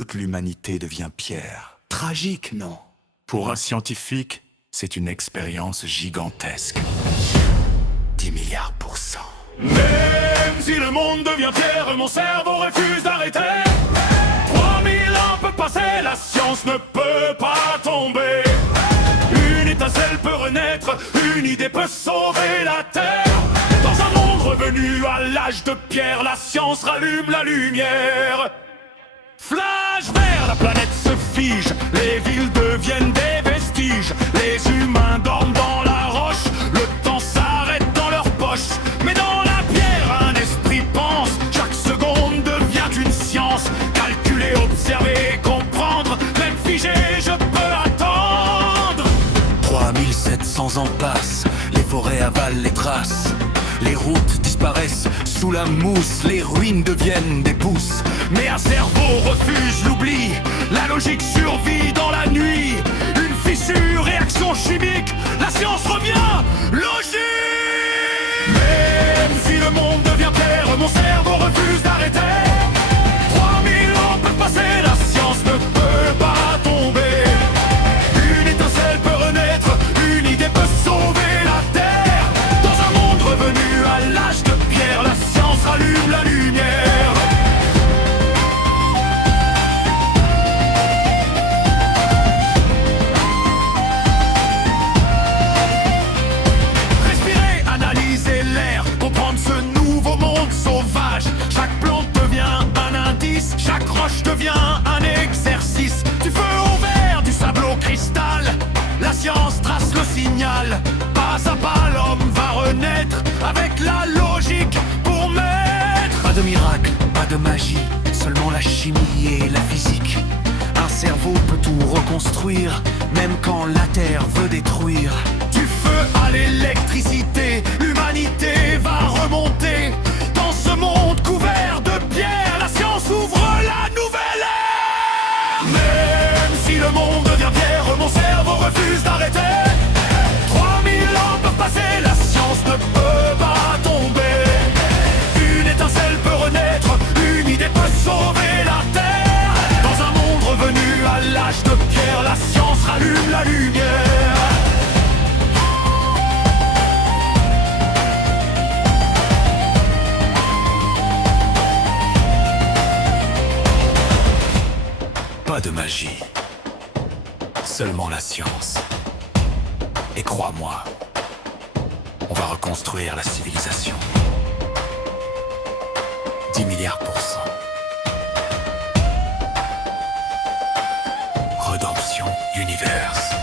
toute l'humanité devient pierre. Tragique, non? Pour un scientifique, c'est une expérience gigantesque. 10 milliards %. Même si le monde devient pierre, mon cerveau refuse d'arrêter. 3000 ans peuvent passer, la science ne peut pas tomber. Une étincelle peut renaître, une idée peut sauver la terre. Dans un monde revenu à l'âge de pierre, la science rallume la lumière. Flash vert, la planète se fige, les villes deviennent des vestiges. Les humains dorment dans la roche, le temps s'arrête dans leur poche. Mais dans la pierre, un esprit pense, chaque seconde devient une science. Calculer, observer, comprendre, même figé, je peux attendre. 3700 ans passent, les forêts avalent les traces. Les routes disparaissent sous la mousse, les ruines deviennent des pousses. Mais un cerveau refuse l'oubli, la logique survit dans la nuit. Une fissure, réaction chimique, la science revient, logique. Même si le monde devient pierre, mon cerveau refuse d'arrêter. 3000 ans peuvent passer, la science ne peut pas tomber. Une étincelle peut renaître, une idée peut sauver la terre. Dans un monde revenu à l'âge de pierre, la science rallume la lumière. Respirer, analyser l'air, comprendre ce nouveau monde sauvage. Chaque plante devient un indice, chaque roche devient un exercice. Du feu au verre, du sable au cristal, la science trace le signal. Pas à pas l'homme va renaître avec la logique pour maître. Pas de miracle, pas de magie, seulement la chimie et la physique. Un cerveau peut tout reconstruire, même quand la terre veut détruire. Du feu à l'électricité, l'humanité va remonter. Dans ce monde couvert de pierre, la science ouvre la nouvelle ère. Même si le monde devient pierre, mon cerveau refuse d'arrêter. 3000 ans peuvent passer, la science ne peut pas tomber. Une étincelle peut renaître, une idée peut sauver la terre. Dans un monde revenu à l'âge de pierre, la science rallume la lumière. Pas de magie, seulement la science. Et crois-moi, on va reconstruire la civilisation. 10 milliards %. Redemption Universe.